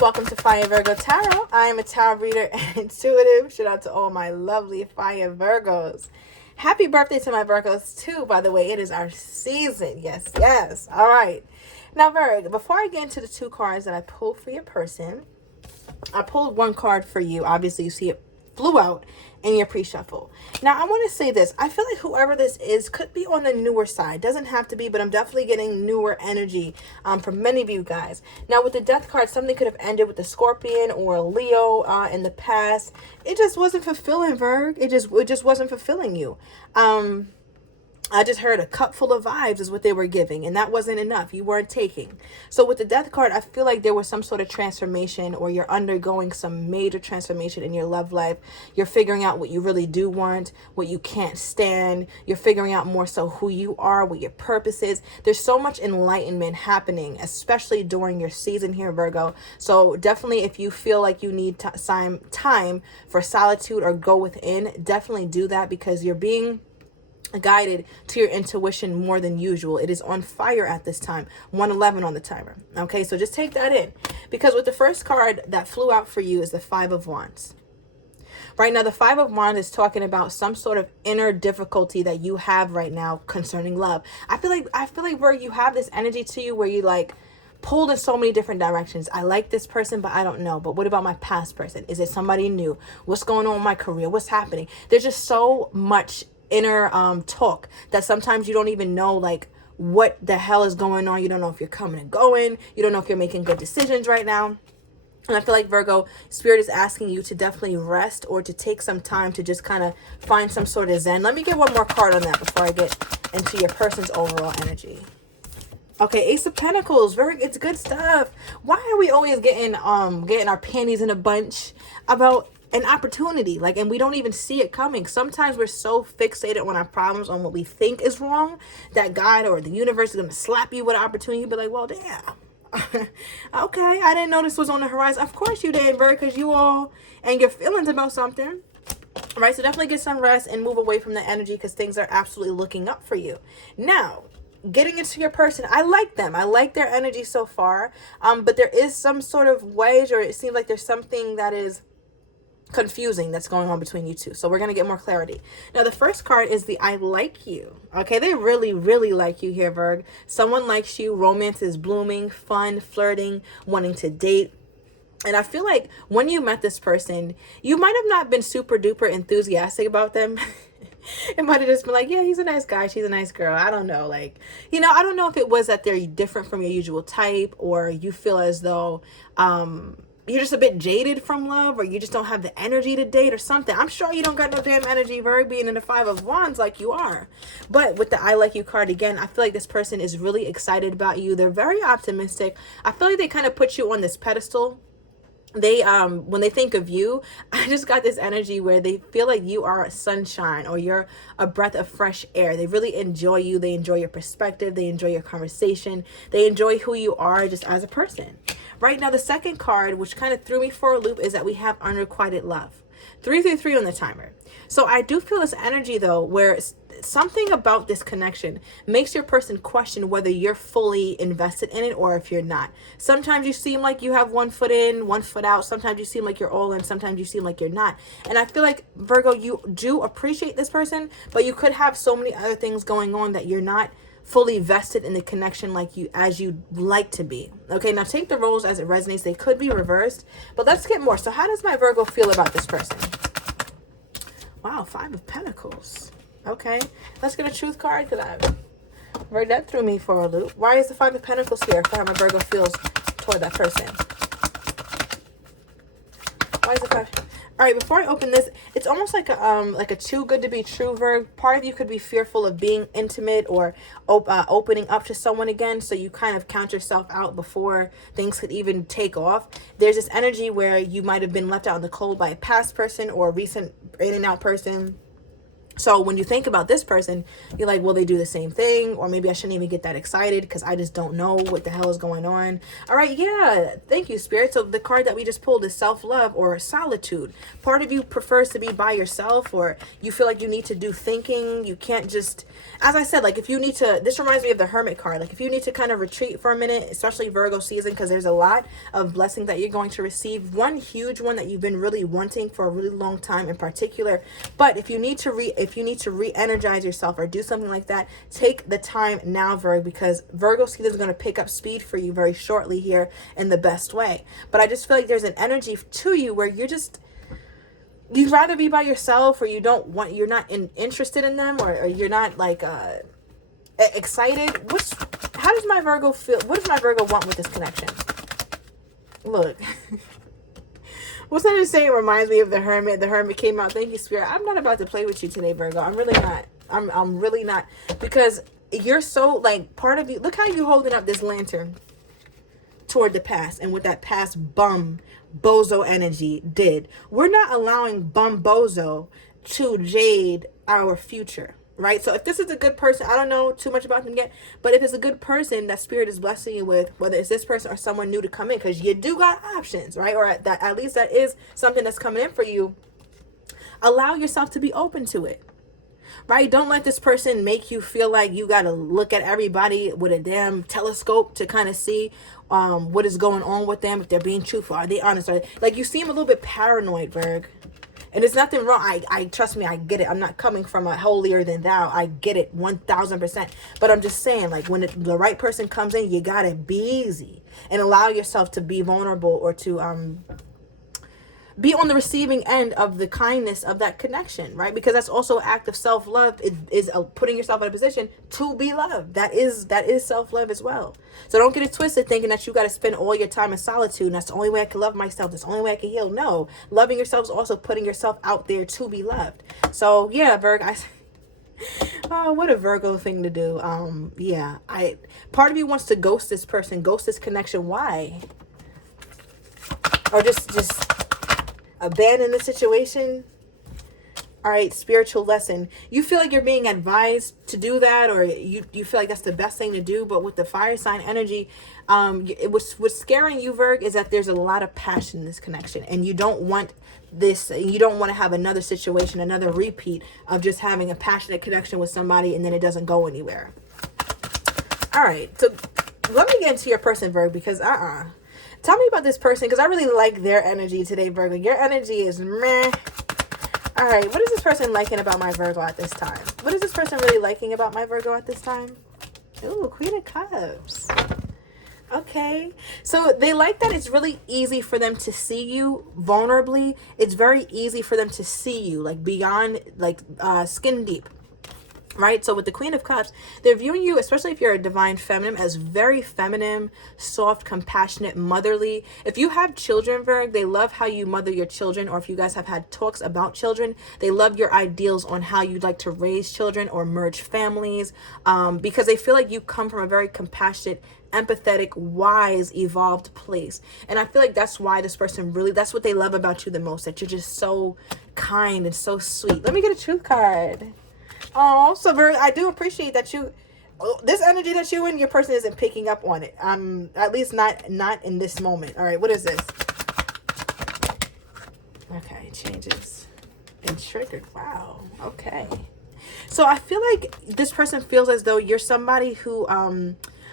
Welcome to Fire Virgo Tarot. I am a tarot reader and intuitive. Shout out to all my lovely Fire Virgos. Happy birthday to my Virgos too, by the way. It is our season. Yes, yes. All right. Now, Virgo, before I get into the two cards that I pulled for your person, I pulled one card for you. Obviously, you see it flew out in your pre-shuffle. Now, I want to say this. I feel like whoever this is could be on the newer side. Doesn't have to be, but I'm definitely getting newer energy from many of you guys. Now, with the death card, something could have ended with a Scorpion or a Leo in the past. It just wasn't fulfilling, Virg. It just wasn't fulfilling you. I just heard a cup full of vibes is what they were giving, and that wasn't enough. You weren't taking. So with the death card, I feel like there was some sort of transformation, or you're undergoing some major transformation in your love life. You're figuring out what you really do want, what you can't stand. You're figuring out more so who you are, what your purpose is. There's so much enlightenment happening, especially during your season here, Virgo. So definitely if you feel like you need time for solitude or go within, definitely do that, because you're being guided to your intuition more than usual. It is on fire at this time. 111 on the timer. Okay, so just take that in, because with the first card that flew out for you is the Five of Wands. Right now, the Five of Wands is talking about some sort of inner difficulty that you have right now concerning love. I feel like where you have this energy to you where you like pulled in so many different directions. I like this person, but I don't know. But what about my past person? Is it somebody new? What's going on in my career? What's happening? There's just so much inner talk that sometimes you don't even know like what the hell is going on. You don't know if you're coming and going. You don't know if you're making good decisions right now. And I feel like, Virgo, Spirit is asking you to definitely rest, or to take some time to just kind of find some sort of zen. Let me get one more card on that before I get into your person's overall energy. Okay, Ace of Pentacles. It's good stuff. Why are we always getting our panties in a bunch about an opportunity, like, and we don't even see it coming? Sometimes we're so fixated on our problems, on what we think is wrong, that God or the universe is going to slap you with an opportunity. You'll be like, well, damn. Okay, I didn't know this was on the horizon. Of course you didn't, Bird, because you all and your feelings about something. All right, so definitely get some rest and move away from the energy, because things are absolutely looking up for you. Now, getting into your person, I like them. I like their energy so far. But there is some sort of wedge, or it seems like there's something that is confusing that's going on between you two. So we're going to get more clarity. Now, the first card is the I like you. Okay, they really, really like you here, Virg. Someone likes you. Romance is blooming, fun, flirting, wanting to date. And I feel like when you met this person, you might have not been super duper enthusiastic about them. It might have just been like, yeah, he's a nice guy, she's a nice girl. I don't know. Like, I don't know if it was that they're different from your usual type, or you feel as though you're just a bit jaded from love, or you just don't have the energy to date or something. I'm sure you don't got no damn energy, Virg, being in the Five of Wands like you are. But with the I like you card again, I feel like this person is really excited about you. They're very optimistic. I feel like they kind of put you on this pedestal. They when they think of you, I just got this energy where they feel like you are sunshine, or you're a breath of fresh air. They really enjoy you. They enjoy your perspective. They enjoy your conversation. They enjoy who you are just as a person. Right now, the second card, which kind of threw me for a loop, is that we have unrequited love. 333 on the timer. So I do feel this energy, though, where something about this connection makes your person question whether you're fully invested in it or if you're not. Sometimes you seem like you have one foot in, one foot out. Sometimes you seem like you're all in. Sometimes you seem like you're not. And I feel like, Virgo, you do appreciate this person, but you could have so many other things going on that you're not fully vested in the connection like you as you'd like to be. Okay, now take the roles as it resonates. They could be reversed, but let's get more. So how does my Virgo feel about this person? Wow, Five of Pentacles. Okay, let's get a truth card, because I read that threw me for a loop. Why is the Five of Pentacles here for how my Virgo feels toward that person? Why is the five? All right, before I open this, it's almost like a too good to be true, Virg. Part of you could be fearful of being intimate or opening up to someone again, so you kind of count yourself out before things could even take off. There's this energy where you might have been left out in the cold by a past person or a recent in and out person. So when you think about this person, you're like, will they do the same thing? Or maybe I shouldn't even get that excited because I just don't know what the hell is going on. All right, yeah, thank you, Spirit. So the card that we just pulled is self-love or solitude. Part of you prefers to be by yourself, or you feel like you need to do thinking. You can't just, as I said, like if you need to, this reminds me of the Hermit card. Like if you need to kind of retreat for a minute, especially Virgo season, because there's a lot of blessing that you're going to receive. One huge one that you've been really wanting for a really long time in particular. But if you need to re-energize yourself or do something like that, take the time now, Virgo, because Virgo season is going to pick up speed for you very shortly here in the best way. But I just feel like there's an energy to you where you'd rather be by yourself, or you're not interested in them, or you're not like excited. How does my Virgo feel? What does my Virgo want with this connection? Look. What's that saying? Reminds me of the Hermit. The Hermit came out. Thank you, Spirit. I'm not about to play with you today, Virgo. I'm really not. I'm really not, because you're so like part of you. Look how you holding up this lantern toward the past, and what that past bozo energy did. We're not allowing bozo to jade our future. Right? So if this is a good person, I don't know too much about them yet, but if it's a good person that Spirit is blessing you with, whether it's this person or someone new to come in, because you do got options, right? Or at least that is something that's coming in for you. Allow yourself to be open to it, right? Don't let this person make you feel like you got to look at everybody with a damn telescope to kind of see what is going on with them, if they're being truthful, are they honest, or like you seem a little bit paranoid, Virg. And there's nothing wrong. I trust me, I get it. I'm not coming from a holier than thou. I get it 1000%. But I'm just saying, like, when the right person comes in, you gotta be easy and allow yourself to be vulnerable, or to be on the receiving end of the kindness of that connection, right? Because that's also an act of self-love, is putting yourself in a position to be loved. That is self-love as well. So don't get it twisted thinking that you got to spend all your time in solitude and that's the only way I can love myself, that's the only way I can heal. No, loving yourself is also putting yourself out there to be loved. So yeah, Virgo, oh, what a Virgo thing to do. Yeah, part of you wants to ghost this person, ghost this connection. Why? Or just abandon the situation. All right, spiritual lesson. You feel like you're being advised to do that, or you feel like that's the best thing to do. But with the fire sign energy, what's scaring you, Virg, is that there's a lot of passion in this connection, and you don't want this. You don't want to have another situation, another repeat of just having a passionate connection with somebody and then it doesn't go anywhere. All right, so let me get into your person, Virg, because tell me about this person, because I really like their energy today, Virgo. Your energy is meh. All right, what is this person liking about my Virgo at this time? What is this person really liking about my Virgo at this time? Ooh, Queen of Cups. Okay, so they like that it's really easy for them to see you vulnerably. It's very easy for them to see you, like beyond, like skin deep. Right? So with the Queen of Cups, they're viewing you, especially if you're a divine feminine, as very feminine, soft, compassionate, motherly. If you have children, Virg, they love how you mother your children, or if you guys have had talks about children, they love your ideals on how you'd like to raise children or merge families, because they feel like you come from a very compassionate, empathetic, wise, evolved place. And I feel like that's why this person really, that's what they love about you the most, that you're just so kind and so sweet. Let me get a truth card. Oh, so very, I do appreciate that this energy that you in, your person isn't picking up on it. At least not in this moment. All right, what is this? Okay, changes and triggered. Wow. Okay. So I feel like this person feels as though you're somebody who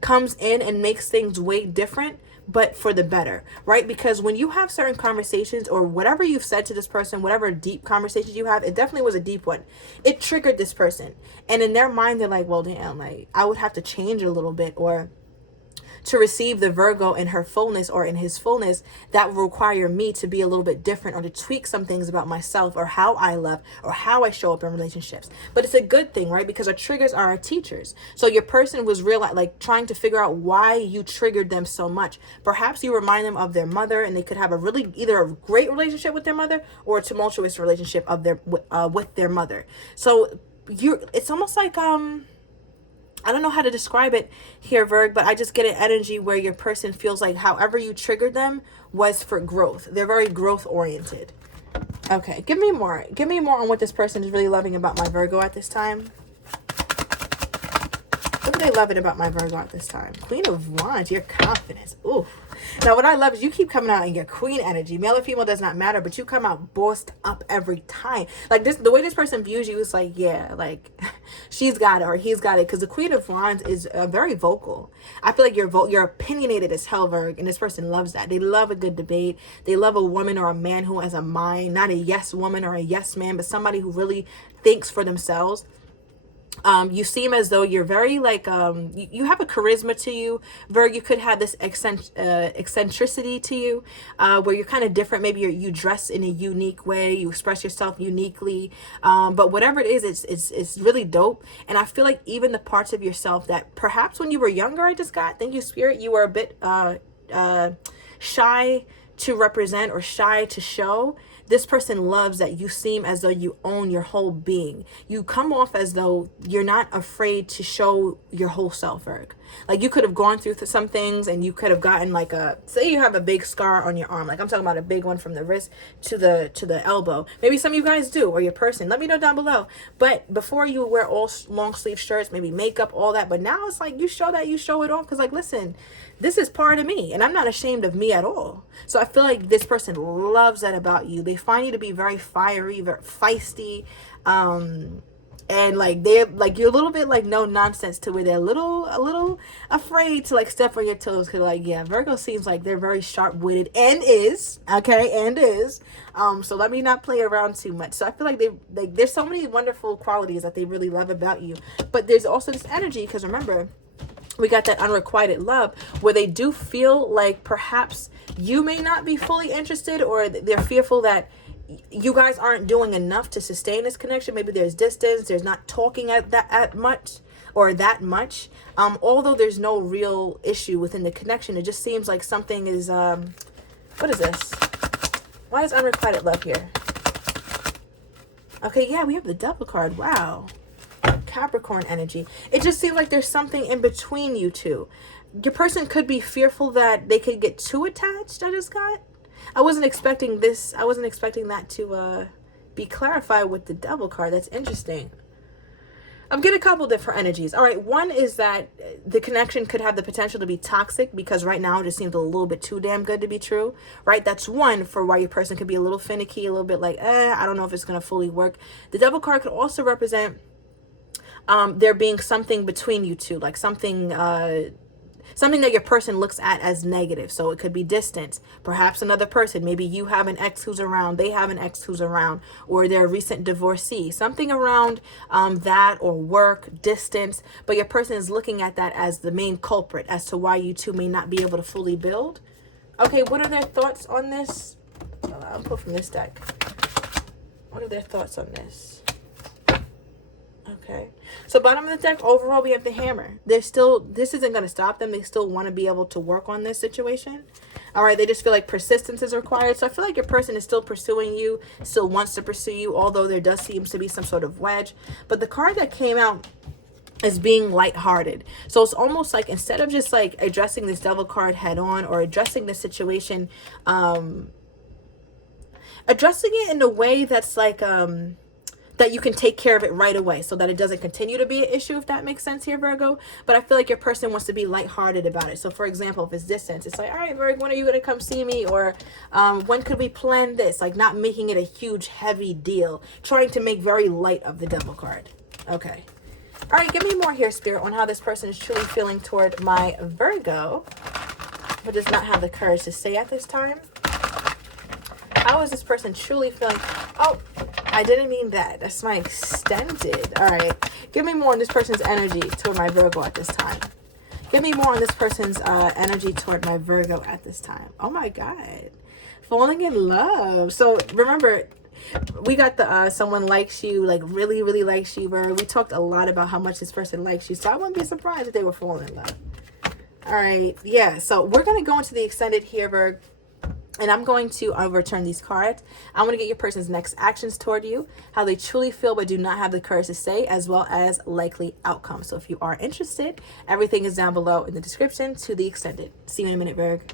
comes in and makes things way different, but for the better, right? Because when you have certain conversations, or whatever you've said to this person, whatever deep conversations you have, it definitely was a deep one. It triggered this person. And in their mind, they're like, well, damn, like I would have to change a little bit, or to receive the Virgo in her fullness or in his fullness, that will require me to be a little bit different, or to tweak some things about myself, or how I love, or how I show up in relationships. But it's a good thing, right? Because our triggers are our teachers. So your person was trying to figure out why you triggered them so much. Perhaps you remind them of their mother, and they could have either a great relationship with their mother or a tumultuous relationship with their mother. So it's almost like I don't know how to describe it here, Virg, but I just get an energy where your person feels like however you triggered them was for growth. They're very growth oriented. Okay, give me more. Give me more on what this person is really loving about my Virgo at this time. What do they love it about my Virgo at this time? Queen of Wands, your confidence. Ooh. Now, what I love is you keep coming out in your queen energy. Male or female does not matter, but you come out bossed up every time. Like this, the way this person views you is like, yeah, like she's got it or he's got it. Because the Queen of Wands is very vocal. I feel like you're opinionated as hell, Virg, and this person loves that. They love a good debate. They love a woman or a man who has a mind, not a yes woman or a yes man, but somebody who really thinks for themselves. You seem as though you're very like you have a charisma to you, Virg. You could have this eccentricity to you, where you're kind of different. Maybe you dress in a unique way, you express yourself uniquely, but whatever it is, it's really dope. And I feel like even the parts of yourself that perhaps when you were younger, I just got, thank you Spirit, you were a bit shy to represent or shy to show. This person loves that you seem as though you own your whole being. You come off as though you're not afraid to show your whole self, Virg. Like you could have gone through some things and you could have gotten like say you have a big scar on your arm. Like I'm talking about a big one from the wrist to the elbow. Maybe some of you guys do, or your person. Let me know down below. But before you wear all long sleeve shirts, maybe makeup, all that. But now it's like you show that, you show it off. Because like, listen, this is part of me and I'm not ashamed of me at all. So I feel like this person loves that about you. They find you to be very fiery, very feisty, and like they're like you're a little bit like no nonsense to where they're a little afraid to like step on your toes. Because like, yeah, Virgo seems like they're very sharp-witted and is so let me not play around too much. So I feel like there's so many wonderful qualities that they really love about you, but there's also this energy, because remember, we got that unrequited love where they do feel like perhaps you may not be fully interested, or they're fearful that you guys aren't doing enough to sustain this connection. Maybe there's distance, there's not talking at much or that much. Although there's no real issue within the connection, it just seems like something is what is this? Why is unrequited love here? Okay, yeah, we have the Devil card. Wow. Capricorn energy. It just seems like there's something in between you two. Your person could be fearful that they could get too attached. I just got, I wasn't expecting this. I wasn't expecting that to be clarified with the Devil card. That's interesting. I'm getting a couple different energies. All right, one is that the connection could have the potential to be toxic, because right now it just seems a little bit too damn good to be true, right? That's one for why your person could be a little finicky, a little bit like, I don't know if it's going to fully work. The Devil card could also represent there being something between you two, like something that your person looks at as negative. So it could be distance, perhaps another person. Maybe you have an ex who's around, they have an ex who's around, or they're a recent divorcee, something around that, or work, distance. But your person is looking at that as the main culprit as to why you two may not be able to fully build. Okay, what are their thoughts on this? I'll pull from this deck. What are their thoughts on this? Okay, so bottom of the deck, overall, we have the Hammer. They're still, this isn't going to stop them. They still want to be able to work on this situation. All right, they just feel like persistence is required. So I feel like your person is still pursuing you, still wants to pursue you, although there does seem to be some sort of wedge. But the card that came out is being lighthearted. So it's almost like instead of just like addressing this Devil card head on, or addressing the situation, addressing it in a way that's like, that you can take care of it right away, so that it doesn't continue to be an issue, if that makes sense here, Virgo. But I feel like your person wants to be lighthearted about it. So for example, if it's distance, it's like, all right, Virgo, when are you going to come see me? Or when could we plan this? Like not making it a huge, heavy deal. Trying to make very light of the Devil card. Okay. All right, give me more here, Spirit, on how this person is truly feeling toward my Virgo, but does not have the courage to say at this time. How is this person truly feeling? Oh, I didn't mean that. That's my extended. All right. Give me more on this person's energy toward my Virgo at this time. Give me more on this person's energy toward my Virgo at this time. Oh my God. Falling in love. So remember, we got the someone likes you, like really, really likes you, Virgo. We talked a lot about how much this person likes you. So I wouldn't be surprised if they were falling in love. All right. Yeah. So we're going to go into the extended here, Virgo. And I'm going to overturn these cards. I want to get your person's next actions toward you, how they truly feel but do not have the courage to say, as well as likely outcomes. So if you are interested, everything is down below in the description to the extended. See you in a minute, Virgo.